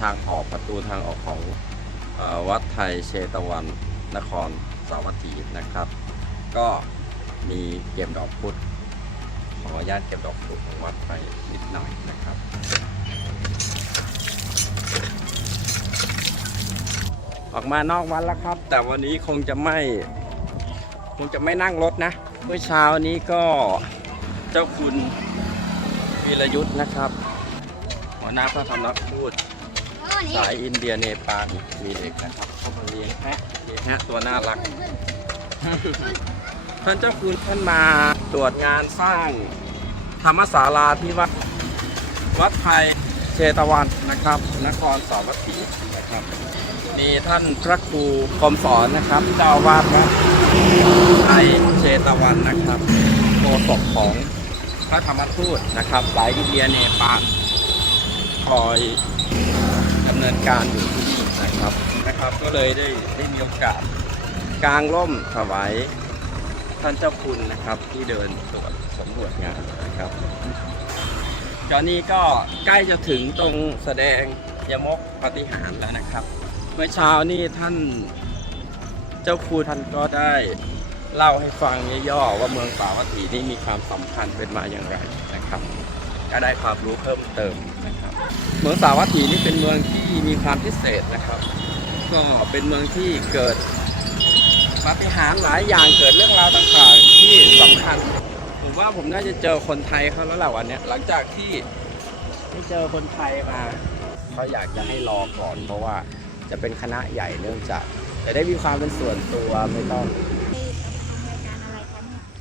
ทางออกประตูทางออกของอวัดไทยเชตวันนครสาวัตถีนะครับ ก็มีเก็บดอกพุธขออนุญาตเก็บดอกพุธของวัดไปนิดหน่อยนะครับออกมานอกวัดแล้วครับ แต่วันนี้คงจะไม่คงจะไม่นั่งรถนะ เมื่อเช้านี้ก็เจ้าคุณวีรยุทธ์นะครับ หัวหน้าพระธรรมนักพูด สายอินเดียเนปาลมีเด็กนะครับเขามาเลี้ยงแพะเลี้ยงแพะตัวน่ารัก ท่านเจ้าคุณท่านมาตรวจงานสร้างธรรมศาลาที่วัดวัดไทยเชตวันนะครับ นครสาวัตถีนะครับมีท่านพระครูคมสอนนะครับเจ้าวาสวัดไทยเชตวันนะครับโฆษกของพระธรรมทูตนะครับสายอินเดียเนปาลคอย เนินการอยู่ที่นี่นะครับนะครับก็เลยได้ได้มีโอกาสกางร่มถวายท่านเจ้าคุณนะครับที่เดินตรวจสำรวจงานนะครับตอนนี้ก็ใกล้จะถึงตรงแสดงยมกปฏิหารย์แล้วนะครับ เมื่อเช้านี่ท่านเจ้าครูท่านก็ได้เล่าให้ฟังย่อๆว่าเมืองสาวัตถีนี่มีความสำคัญเป็นมาอย่างไรนะครับ ก็ได้ความรู้เพิ่มเติมนะครับ เมืองสาวัตถีนี่เป็นเมืองที่มีความพิเศษนะครับ ก็เป็นเมืองที่เกิดปาฏิหาริย์หลายอย่างเกิดเรื่องราวต่างๆที่สำคัญผมว่าผมน่าจะเจอคนไทยเขาแล้วแหละวันเนี้ยหลังจากที่ไม่เจอคนไทยมาเขาอยากจะให้รอก่อน เพราะว่าจะเป็นคณะใหญ่เนื่องจากจะได้มีความเป็นส่วนตัวไม่ต้อง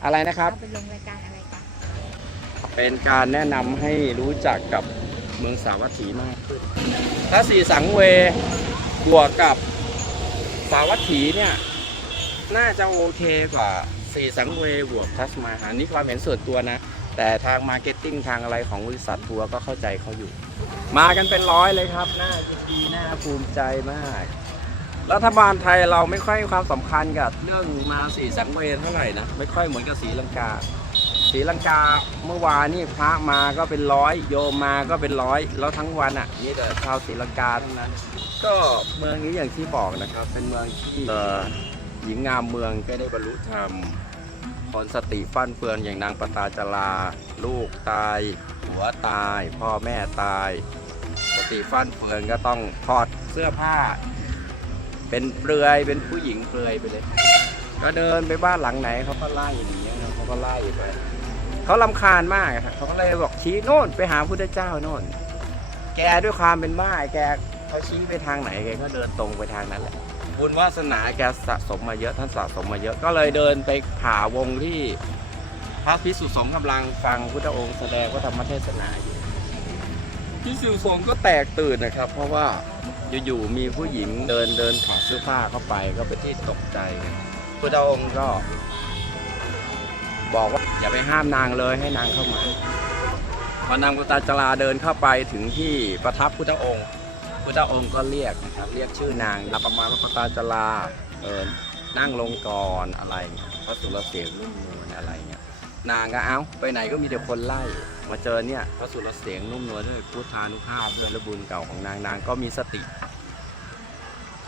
อะไรนะครับเป็นลงรายการอะไรคะเป็นการแนะนำให้รู้จักกับ เมืองสาวัตถีมากขึ้นถ้าสีสังเวบวกกับสาวัตถีเนี่ย น่าจะโอเคกว่าสีสังเวบวกทัสมาหานี่ความเห็นส่วนตัวนะ แต่ทางมาร์เก็ตติ้งทางอะไรของบริษัททัวร์ก็เข้าใจเขาอยู่ มากันเป็นร้อยเลยครับ น่าดีน่าภูมิใจมาก รัฐบาลไทยเราไม่ค่อยความสำคัญกับเรื่องมาสีสังเวเท่าไหร่นะ ไม่ค่อยเหมือนกับสีลังกา ศรีลังกาเมื่อวานนี่พระมาก็เป็นร้อยโยมมาก็เป็นร้อยแล้วทั้งวันอะนี่แต่ชาวศรีลังกาทั้งนั้นก็เมืองนี้อย่างที่บอกนะครับ เป็นเมืองที่หญิงงามเมืองก็ได้บรรลุธรรมคนสติฟั่นเฟือนอย่างนางปตาจลา ลูกตาย หัวตาย พ่อแม่ตาย สติฟั่นเฟือนก็ต้องถอดเสื้อผ้า เป็นเปลือยเป็นผู้หญิงเปลือยไปเลย ก็เดินไปบ้านหลังไหนเขาก็ไล่อย่างเงี้ยเขาก็ไล่ไป เขาลำคาญมากอะเขาก็เลยบอกชี้โน่นไปหาพุทธเจ้าโน่น แกด้วยความเป็นบ้าแกเขาชี้ไปทางไหนแกก็เดินตรงไปทางนั้นแหละบุญวาสนาแกสะสมมาเยอะท่านสะสมมาเยอะก็เลยเดินไปผ่าวงที่พระพิสุสงฆ์กำลังฟังพุทธองค์แสดงพระธรรมเทศนาอยู่พิสุสงฆ์ก็แตกตื่นนะครับ เพราะว่าอยู่ๆมีผู้หญิงเดินเดินถอดเสื้อผ้าเข้าไปก็เป็นที่ตกใจพุทธองค์ก็ บอกว่าอย่าไปห้ามนางเลยให้นางเข้ามาพอนางกุตาจลาเดินเข้าไปถึงที่ประทับพุทธองค์ พุทธองค์ก็เรียกนะครับ เรียกชื่อนางนะประมาณว่ากุตาจลาเออนั่งลงก่อนอะไรเงี้ยพระสุรเสียงนุ่มนวลอะไรเงี้ยนางก็เอ้าไปไหนก็มีแต่คนไล่มาเจอเนี่ยพระสุรเสียงนุ่มนวลด้วยพุทธานุภาพด้วยละบุญเก่าของนางนางก็มีสติ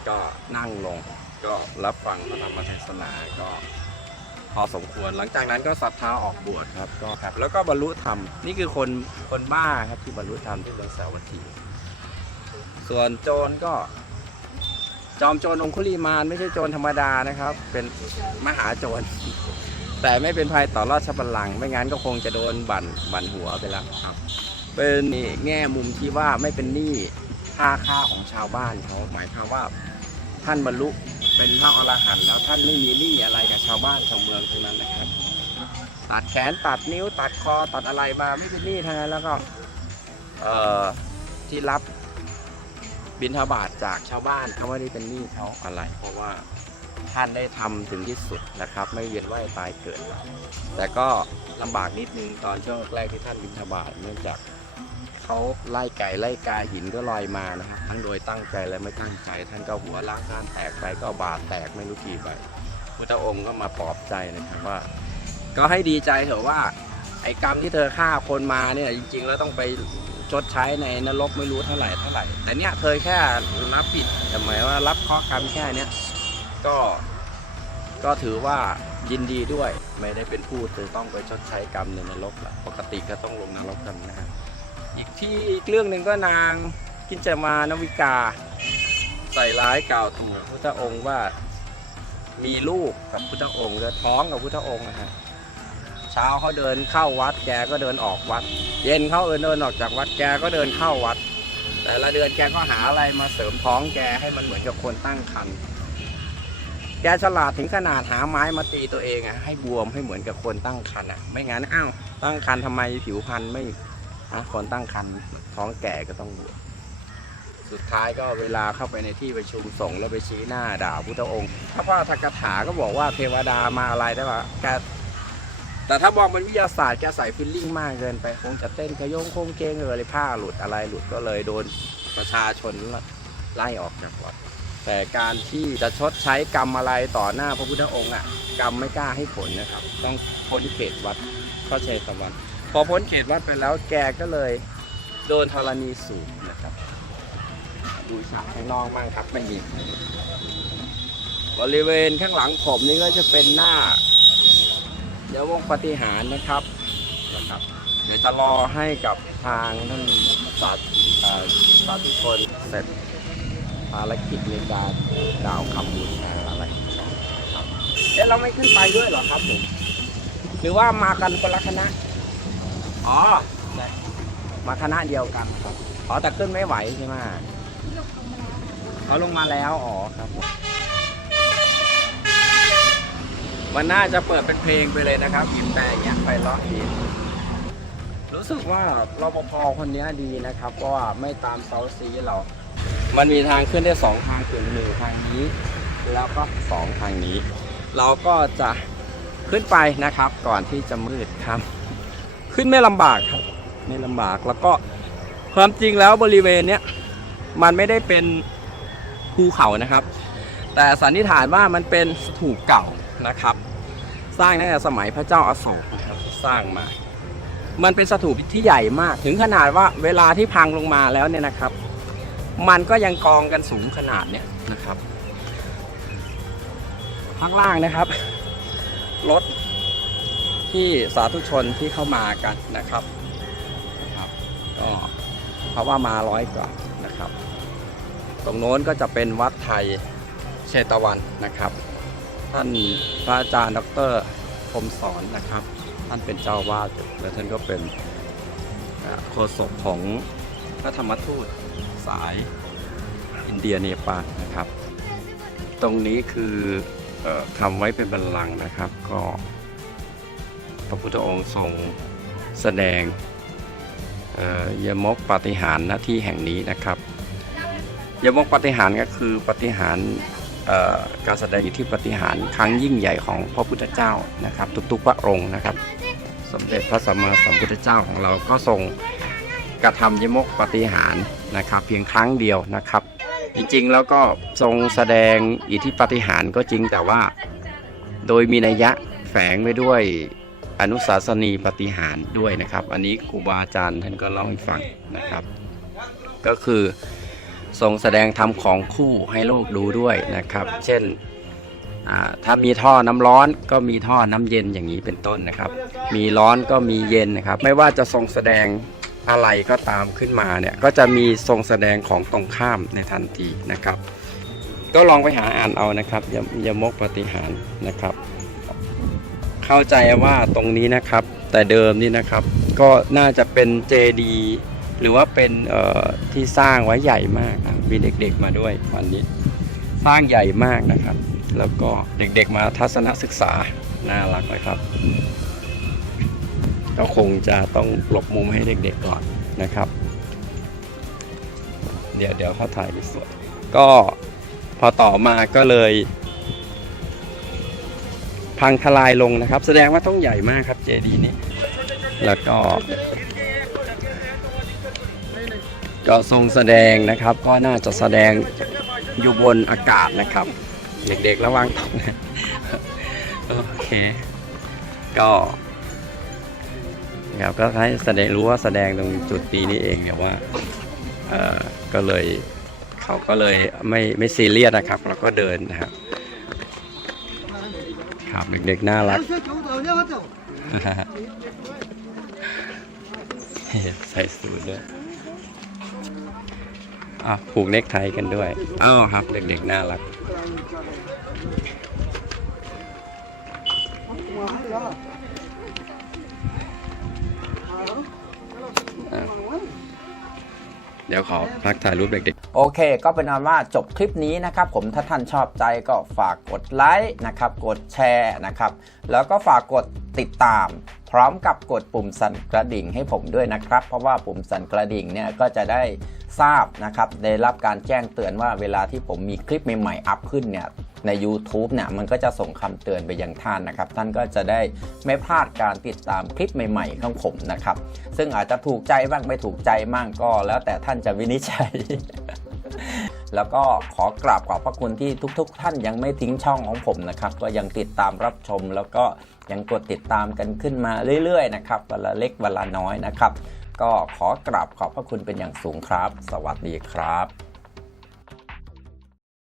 ก็นั่งลงก็รับฟังพระธรรมเทศนาก็ พอสมควร หลังจากนั้นก็ศรัทธาออกบวชครับก็ครับ แล้วก็บรรลุธรรม นี่คือคนคนบ้าครับที่บรรลุธรรมที่เมืองสาวัตถี ส่วนโจรก็ จอมโจรองคุลีมานไม่ใช่โจรธรรมดานะครับ เป็นมหาโจร แต่ไม่เป็นภัยต่อราชบัลลังก์ไม่งั้นก็คงจะโดนบั่นบั่นหัวไปแล้วครับ เป็นแง่มุมที่ว่าไม่เป็นหนี้ค่าค่าของชาวบ้านเขาหมายความว่าท่านบรรลุ เป็นพระอรหันต์แล้วท่านไม่มีหนี้อะไรกับชาวบ้านชาวเมืองทั้งนั้นนะครับ ตัดแขนตัดนิ้วตัดคอตัดอะไรมาไม่เป็นหนี้ทั้งนั้นแล้วก็เอ่อที่รับบิณฑบาตจากชาวบ้านเขาไม่ได้เป็นหนี้เขาอะไร เพราะว่าท่านได้ทำถึงที่สุดนะครับ ไม่เวียนว่ายตายเกิดแล้วแต่ก็ลำบากนิดนึงตอนช่วงแรกที่ท่านบิณฑบาตเนื่องจาก เขาไล่ไก่ไล่กาหินก็ลอยมานะครับทั้งโดยตั้งใจและไม่ตั้งใจท่านก็หัวล้างก้านแตกไปก็บาดแตกไม่รู้กี่ใบพุทธองค์ก็มาปลอบใจนะครับว่า ก็ให้ดีใจเถอะว่า ไอ้กรรมที่เธอฆ่าคนมาเนี่ยจริง ๆ แล้วต้องไปชดใช้ในนรกไม่รู้เท่าไหร่เท่าไหร่แต่เนี้ยเคยแค่รับผิดแต่หมายว่ารับข้อกรรมแค่เนี้ยก็ก็ถือว่ายินดีด้วยไม่ได้เป็นผู้จะต้องไปชดใช้กรรมในนรกละปกติก็ต้องลงนรกกันนะฮะ อีกที่อีกเรื่องหนึ่งก็นางกินจมานวิกา ใส่ร้ายกล่าวถูกพุทธองค์ว่ามีลูกกับพุทธองค์จะท้องกับพุทธองค์นะฮะเช้าเขาเดินเข้าวัดแกก็เดินออกวัด เย็นเขาเออเดินออกจากวัดแกก็เดินเข้าวัด แต่ละเดือนแกก็หาอะไรมาเสริมท้องแกให้มันเหมือนกับคนตั้งครรภ์แกฉลาดถึงขนาดหาไม้มาตีตัวเองอะให้บวมให้เหมือนกับคนตั้งครรภ์อะไม่งั้นอ้าวตั้งครรภ์ทำไมผิวพรรณไม่ อะคนตั้งครรภ์ท้องแก่ก็ต้องบวมสุดท้ายก็เวลาเข้าไปในที่ประชุมสงฆ์แล้วไปชี้หน้าด่าพุทธองค์พระพระธกถาก็บอกว่าเทวดามาอะไรได้ปะแกแต่ถ้ามองเป็นวิทยาศาสตร์แกใส่ฟิลลิ่งมากเกินไปคงจะเต้นขยงโค้งเกงเลยผ้าหลุดอะไรหลุดก็เลยโดนประชาชนไล่ออกจากวัดแต่การที่จะชดใช้กรรมอะไรต่อหน้าพระพุทธองค์อะ กรรมไม่กล้าให้ผลนะครับ ต้องพ้นเขตวัดพระเชตวัน พอพ้นเขตวัดไปแล้วแกก็เลยโดนธรณีสูบนะครับดูฉากข้างนอกบ้างครับไม่มีบริเวณข้างหลังผมนี่ก็จะเป็นหน้าเดี๋ยววงปฏิหารนะครับนะครับ เดี๋ยวจะรอให้กับทางท่านสาธเอ่อสาธุชนเสร็จภารกิจในการดาวคำบูชาอะไรครับเอ๊ะเราไม่ขึ้นไปด้วยเหรอครับผมหรือว่ามากันคนละคณะ อ๋อ มาคณะเดียวกันครับอ๋อแต่ขึ้นไม่ไหวใช่ไหมเขาลงมาแล้ว อ๋อครับ มันน่าจะเปิดเป็นเพลงไปเลยนะครับบีบแต่อย่างเงี้ยไปร้องดีรู้สึกว่ารปภคนนี้ดีนะครับเพราะว่าไม่ตามเซาซีเรา มันมีทางขึ้นได้สองทางคือหนึ่งทางนี้ แล้วก็สองทางนี้ เราก็จะขึ้นไปนะครับก่อนที่จะมืดครับ ขึ้นไม่ลำบากครับ ไม่ลำบากแล้วก็ความจริงแล้วบริเวณเนี้ยมันไม่ได้เป็นภูเขานะครับ แต่สันนิษฐานว่ามันเป็นสถูปเก่านะครับ สร้างตั้งแต่สมัยพระเจ้าอาโศกครับสร้างมา มันเป็นสถูปที่ใหญ่มาก ถึงขนาดว่าเวลาที่พังลงมาแล้วเนี่ยนะครับ มันก็ยังกองกันสูงขนาดเนี่ยนะครับ ข้างล่างนะครับรถ ที่สาธุชนที่เข้ามากันนะครับนะครับ ก็เพราะว่ามาร้อยกว่านะครับ ตรงโน้นก็จะเป็นวัดไทยเชตวันนะครับ ท่านพระอาจารย์ดรคมสอนนะครับ ท่านเป็นเจ้าวาดและท่านก็เป็นโฆษกของพระธรรมทูตสายอินเดียเนปาลนะครับ ตรงนี้คือออทำไว้เป็นบัลลังก์นะครับ ก็ ระพุทธองค์ทรงแสดงยมกปาฏิหาริย์หน้าที่แห่งนี้นะครับ ยมกปฏิหารย์ก็คือปฏิหารย์การแสดงอิทธิปฏิหารย์ครั้งยิ่งใหญ่ของพระพุทธเจ้านะครับ ทุกๆพระองค์นะครับ สมเด็จพระสัมมาสัมพุทธเจ้าของเราก็ทรงกระทำยมกปฏิหารย์นะครับ เพียงครั้งเดียวนะครับ จริงๆแล้วก็ทรงแสดงอิทธิปฏิหารย์ก็จริงแต่ว่า โดยมีนัยยะแฝงไว้ด้วย อนุสาสนีปฏิหารด้วยนะครับ อันนี้ครูบาอาจารย์ท่านก็เล่าให้ฟังนะครับ ก็คือทรงแสดงธรรมของคู่ให้โลกดูด้วยนะครับ เช่นถ้ามีท่อน้ำร้อนก็มีท่อน้ำเย็นอย่างนี้เป็นต้นนะครับ มีร้อนก็มีเย็นนะครับ ไม่ว่าจะทรงแสดงอะไรก็ตามขึ้นมาเนี่ยก็จะมีทรงแสดงของตรงข้ามในทันทีนะครับ ก็ลองไปหาอ่านเอานะครับยมยมกปฏิหารนะครับ เข้าใจว่าตรงนี้นะครับ แต่เดิมนี่นะครับ ก็น่าจะเป็นเจดีหรือว่าเป็นที่สร้างไว้ใหญ่มากมีเด็กๆมาด้วยวันนี้ สร้างใหญ่มากนะครับ แล้วก็เด็กๆมาทัศนศึกษาน่ารักเลยครับ ก็คงจะต้องหลบมุมให้เด็กๆก่อนนะครับ เดี๋ยวเดี๋ยวเขาถ่ายสวยก็พอต่อมาก็เลย พังทลายลงนะครับ แสดงว่าต้องใหญ่มากครับเจดีย์นี้ แล้วก็ ก็ทรงแสดงนะครับ ก็น่าจะแสดงอยู่บนอากาศนะครับ เด็กๆระวังตกนะโอเค ก็ครับก็ให้แสดงรู้ว่าแสดงตรงจุดนี้นี่เองเนี่ยว่าเออก็เลยเขาก็เลยไม่ไม่ซีเรียสนะครับแล้วก็เดินนะครับ ครับเด็กๆน่ารัก ใส่สูทด้วยอะผูกเนคไทกันด้วยอ้าวครับ เด็กๆน่ารักเดี๋ยวขอพักถ่ายรูปเด็กๆ โอเค ก็เป็นอันว่าจบคลิปนี้นะครับ ผมถ้าท่านชอบใจก็ฝากกดไลค์นะครับกดแชร์นะครับแล้วก็ฝากกดติดตาม พร้อมกับกดปุ่มสั่นกระดิ่งให้ผมด้วยนะครับ เพราะว่าปุ่มสั่นกระดิ่งเนี่ยก็จะได้ทราบนะครับได้รับการแจ้งเตือนว่าเวลาที่ผมมีคลิปใหม่ๆอัพขึ้นเนี่ยใน YouTube เนี่ยมันก็จะส่งคำเตือนไปยังท่านนะครับ ท่านก็จะได้ไม่พลาดการติดตามคลิปใหม่ๆของผมนะครับ ซึ่งอาจจะถูกใจบ้างไม่ถูกใจบ้างก็แล้วแต่ท่านจะวินิจฉัย แล้วก็ขอกราบขอบพระคุณที่ทุก ๆ ท่านยังไม่ทิ้งช่องของผมนะครับ ก็ยังติดตามรับชม แล้วก็ยังกดติดตามกันขึ้นมาเรื่อยๆนะครับวันละเล็กวันละน้อยนะครับ ก็ขอกราบขอบพระคุณเป็นอย่างสูงครับ สวัสดีครับ